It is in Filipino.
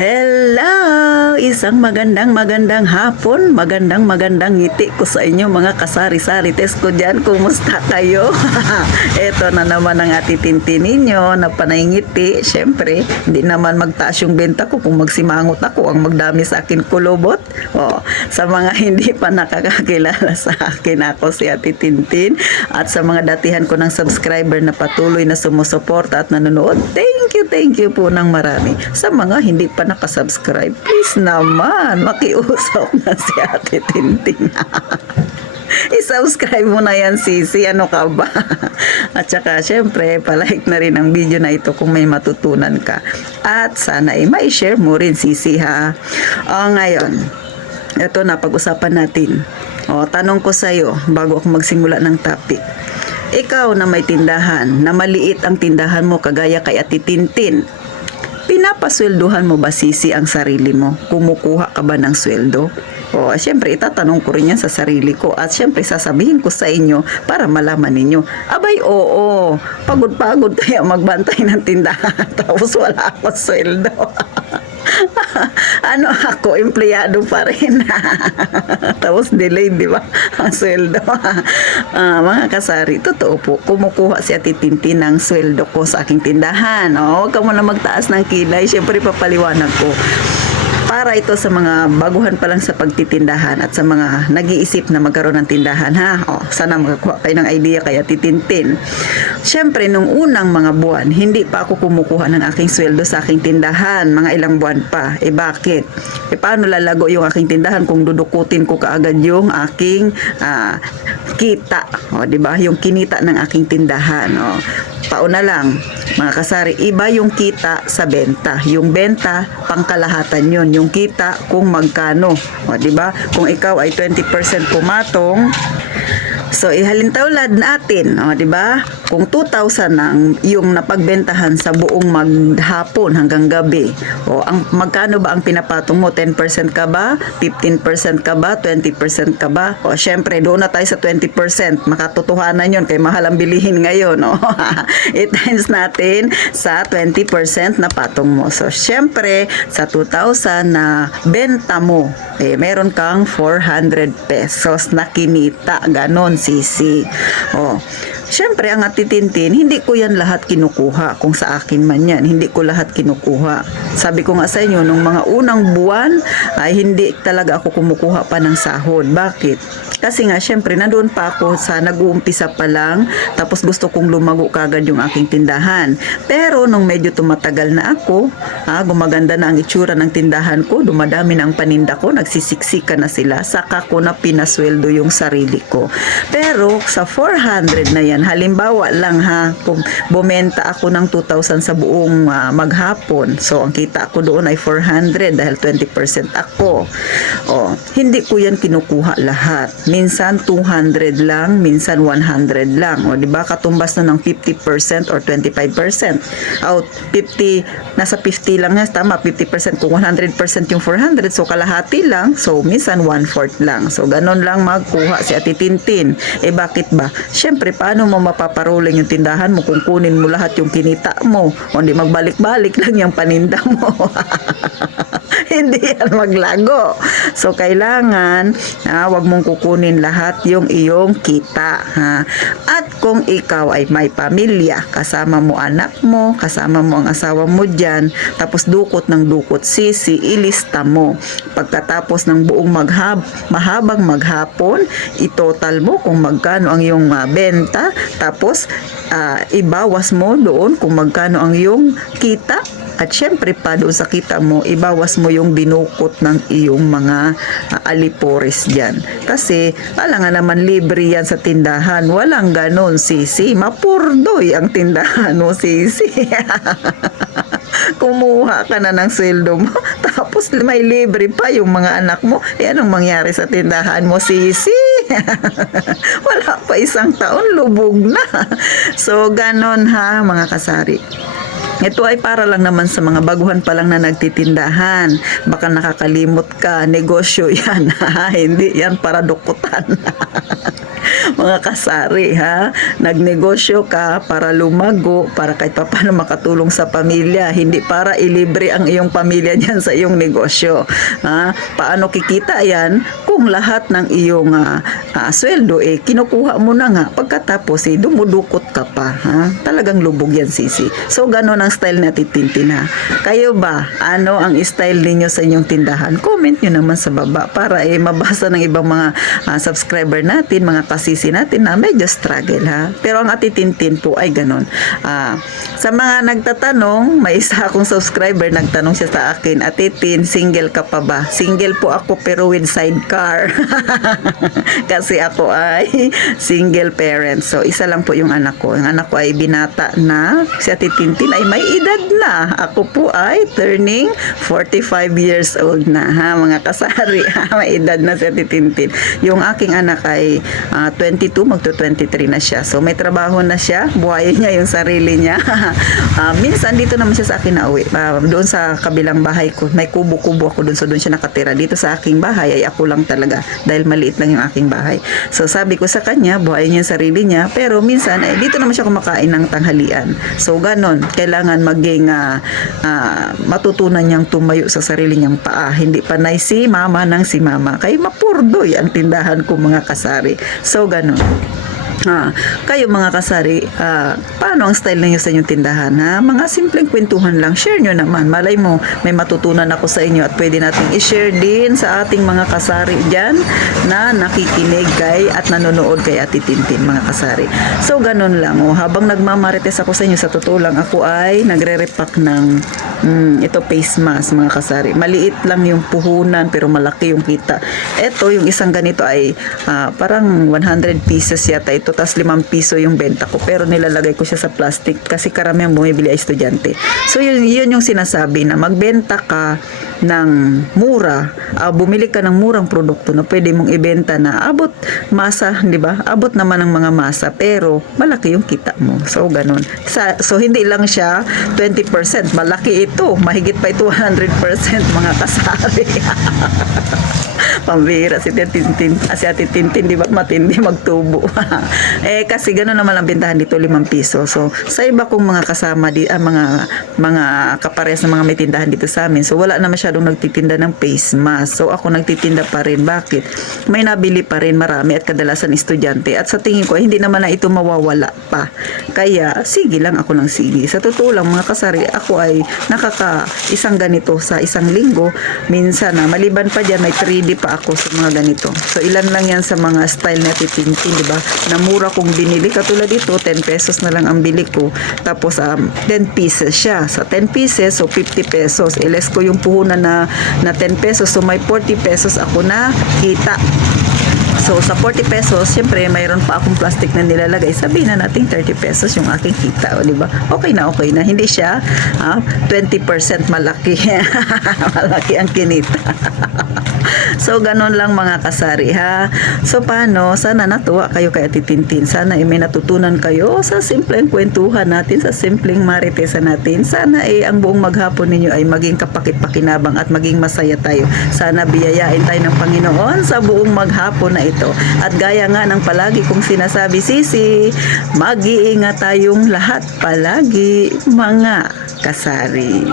Hello! Isang magandang hapon, magandang ngiti ko sa inyo mga kasari-sari test ko dyan. Kumusta kayo? Ito na naman ang ati Tintin ninyo na panay ngiti. Siyempre, hindi naman magtaas yung benta ko kung magsimangot ako ang magdami sa akin kulubot. Sa mga hindi pa nakakakilala sa akin, ako si ati Tintin. At sa mga datihan ko ng subscriber na patuloy na sumusuporta at nanonood, thank you po ng marami. Sa mga hindi pa nakasubscribe, please naman, makiusap na si ate Tintin. I-subscribe mo na yan, sisi. Ano ka ba? At saka, syempre, palike na rin ang video na ito kung may matutunan ka. At sana ma-share mo rin, sisi, ha? Ngayon, ito na, pag-usapan natin. Tanong ko sa'yo, bago ako magsimula ng topic. Ikaw na may tindahan, na maliit ang tindahan mo kagaya kay ate Tintin, pinapasweldohan mo ba, sisi, ang sarili mo? Kumukuha ka ba ng sweldo? Siyempre, itatanong ko rin yan sa sarili ko. At siyempre, sasabihin ko sa inyo para malaman ninyo. Abay, oo. Pagod-pagod kaya magbantay ng tindahan. Tapos wala akong sweldo. Ako, empleyado pa rin. Tapos delayed, di ba? Ang sweldo. Mga kasari, totoo po, kumukuha si ate Tintin ng sweldo ko sa aking tindahan. Huwag ka muna magtaas ng kilay. Siyempre, papaliwanag ko. Para ito sa mga baguhan pa lang sa pagtitindahan at sa mga nag-iisip na magkaroon ng tindahan, ha? Sana makakuha kayo ng idea kay ate Tintin. Siyempre, nung unang mga buwan, hindi pa ako kumukuha ng aking sweldo sa aking tindahan. Mga ilang buwan pa. Bakit? Paano lalago yung aking tindahan kung dudukutin ko kaagad yung aking kita? Diba? Yung kinita ng aking tindahan. Pauna lang, mga kasari, iba yung kita sa benta. Yung benta, pangkalahatan yun. Yung kita, kung magkano. Diba? Kung ikaw ay 20% pumatong, so ihalintawlad natin, diba? Kung 2,000 ang yung napagbentahan sa buong maghapon hanggang gabi, ang magkano ba ang pinapatong mo? 10% ka ba? 15% ka ba? 20% ka ba? Syempre, doon na tayo sa 20%. Makatotohanan yun, kay mahal ang bilihin ngayon. I-times natin sa 20% na patong mo. So, syempre, sa 2,000 na benta mo, meron kang 400 pesos na kinita. Ganon, sisi. Siyempre, ang ate Tintin, hindi ko yan lahat kinukuha. Kung sa akin man yan, hindi ko lahat kinukuha. Sabi ko nga sa inyo, nung mga unang buwan, ay hindi talaga ako kumukuha pa ng sahod. Bakit? Kasi nga, syempre, nandoon pa ako sa nag-uumpisa pa lang, tapos gusto kong lumago kagad yung aking tindahan. Pero, nung medyo tumatagal na ako, gumaganda na ang itsura ng tindahan ko, dumadami na ang paninda ko, nagsisiksika na sila, saka ko na pinasweldo yung sarili ko. Pero, sa 400 na yan, halimbawa lang kung bumenta ako ng 2,000 sa buong maghapon, so ang kita ko doon ay 400 dahil 20% ako. Hindi ko yan kinukuha lahat. Minsan 200 lang, minsan 100 lang. Diba? Katumbas na ng 50% or 25%. 50, nasa 50 lang yan. Tama, 50%. Kung 100% yung 400, so kalahati lang. So, minsan 1/4 lang. So, ganun lang magkuha si ate Tintin. Bakit ba? Siyempre, paano mo mapaparoling yung tindahan mo kung kunin mo lahat yung kinita mo? Hindi magbalik-balik lang yung paninda mo. Hindi yan maglago. So, kailangan, wag mong kukunin lahat yung iyong kita. At kung ikaw ay may pamilya, kasama mo anak mo, kasama mo ang asawa mo dyan, tapos dukot ng dukot, sisi, ilista mo. Pagkatapos ng buong mahabang maghapon, itotal mo kung magkano ang iyong benta, tapos ibawas mo doon kung magkano ang iyong kita. At syempre pa doon sa kita mo, ibawas mo yung dinukot ng iyong mga alipores dyan. Kasi, wala nga naman libre yan sa tindahan. Walang ganon, sisi. Mapurdoy ang tindahan mo, sisi. Kumuha ka na ng sweldo mo, tapos may libre pa yung mga anak mo. Anong mangyari sa tindahan mo, sisi? Wala pa isang taon, lubog na. So, ganon mga kasari. Ito ay para lang naman sa mga baguhan pa lang na nagtitindahan. Baka nakakalimot ka, negosyo yan. Hindi yan para dukutan. Mga kasari, ha? Nagnegosyo ka para lumago, para kahit paano makatulong sa pamilya, hindi para ilibre ang iyong pamilya diyan sa iyong negosyo. Ha? Paano kikita yan kung lahat ng iyong sweldo kinukuha mo na nga, pagkatapos dumudukot ka pa, ha? Talagang lubog yan, sisi. So ganon ang style na Tintin, ha? Kayo ba, ano ang style ninyo sa inyong tindahan? Comment nyo naman sa baba para mabasa ng ibang mga subscriber natin, mga kasisi natin na medyo struggle, ha. Pero ang Ate Tintin po ay ganon. Sa mga nagtatanong, may isa akong subscriber nagtanong siya sa akin, Ate Tin, single ka pa ba? Single po ako pero with sidecar. Kasi ako ay single parent. So isa lang po yung anak ko. Yung anak ko ay binata na, si Ate Tintin ay may edad na. Ako po ay turning 45 years old na, ha, mga kasari. May edad na si Ate Tintin. Yung aking anak ay 22, magto-23 na siya. So may trabaho na siya, buhayin niya yung sarili niya. Minsan dito naman siya sa akin na uwi. Doon sa kabilang bahay ko, may kubo-kubo ako doon, so doon siya nakatira. Dito sa aking bahay ay ako lang talaga dahil maliit lang yung aking bahay. So sabi ko sa kanya, buhayin niya yung sarili niya, pero minsan dito naman siya kumakain ng tanghalian. So ganon, kailangan maging matutunan niyang tumayo sa sarili niyang paa. Hindi panay si mama ng si mama. Kaya mapurdoy ang tindahan ko, mga kasari. So ganon. Kayo mga kasari, paano ang style ninyo sa inyong tindahan, ha? Mga simpleng kwentuhan lang, share nyo naman. Malay mo, may matutunan ako sa inyo at pwede nating i-share din sa ating mga kasari dyan na nakikinig kay at nanonood kay Ate Tintin, mga kasari. So ganun lang, habang nagmamarites ako sa inyo, sa totoo lang, ako ay nagre-repack ng ito face mask, mga kasari. Maliit lang yung puhunan pero malaki yung kita. Ito, yung isang ganito ay parang 100 pieces yata ito, tas 5 piso yung benta ko, pero nilalagay ko siya sa plastic kasi karamihan bumibili ay estudyante. So yun yung sinasabi na magbenta ka ng mura, bumili ka ng murang produkto na pwede mong ibenta na abot masa, di ba? Abot naman ng mga masa, pero malaki yung kita mo. So ganun. So hindi lang siya 20%, malaki ito, mahigit pa ito 100%, mga kasari. Pambira si Ate Tintin, di ba? Matindi magtubo. Kasi gano'n naman ang bentahan dito, 5 piso. So sa iba kong mga kasama mga kapares na mga may tindahan dito sa amin, so wala na masyadong nagtitinda ng face mask. So ako nagtitinda pa rin. Bakit? May nabili pa rin marami at kadalasan estudyante. At sa tingin ko, hindi naman na ito mawawala pa. Kaya sige lang ako ng sige. Sa totoo lang, mga kasari, ako ay isang ganito sa isang linggo. Minsan maliban pa dyan, may 3D pa ako sa mga ganito. So ilan lang yan sa mga style na Tintin, di ba? Na mura kong binili. Katulad dito, 10 pesos na lang ang bili ko. Tapos 10 pieces siya. Sa 10 pieces, so 50 pesos. Iles ko yung puhunan na 10 pesos. So may 40 pesos ako na kita. So sa 40 pesos, syempre mayroon pa akong plastic na nilalagay. Sabihin na natin 30 pesos yung aking kita, o di ba? Okay na. Hindi siya 20% malaki. Malaki ang kinita. So ganon lang, mga kasari, ha. So paano? Sana natuwa kayo kay Ate Tintin. Sana may natutunan kayo sa simpleng kwentuhan natin, sa simpleng maritesan natin. Sana ang buong maghapon ninyo ay maging kapakit-pakinabang at maging masaya tayo. Sana biyayain tayo ng Panginoon sa buong maghapon na ito. At gaya nga ng palagi kong sinasabi, sisi, mag-iingat tayong lahat palagi, mga kasari.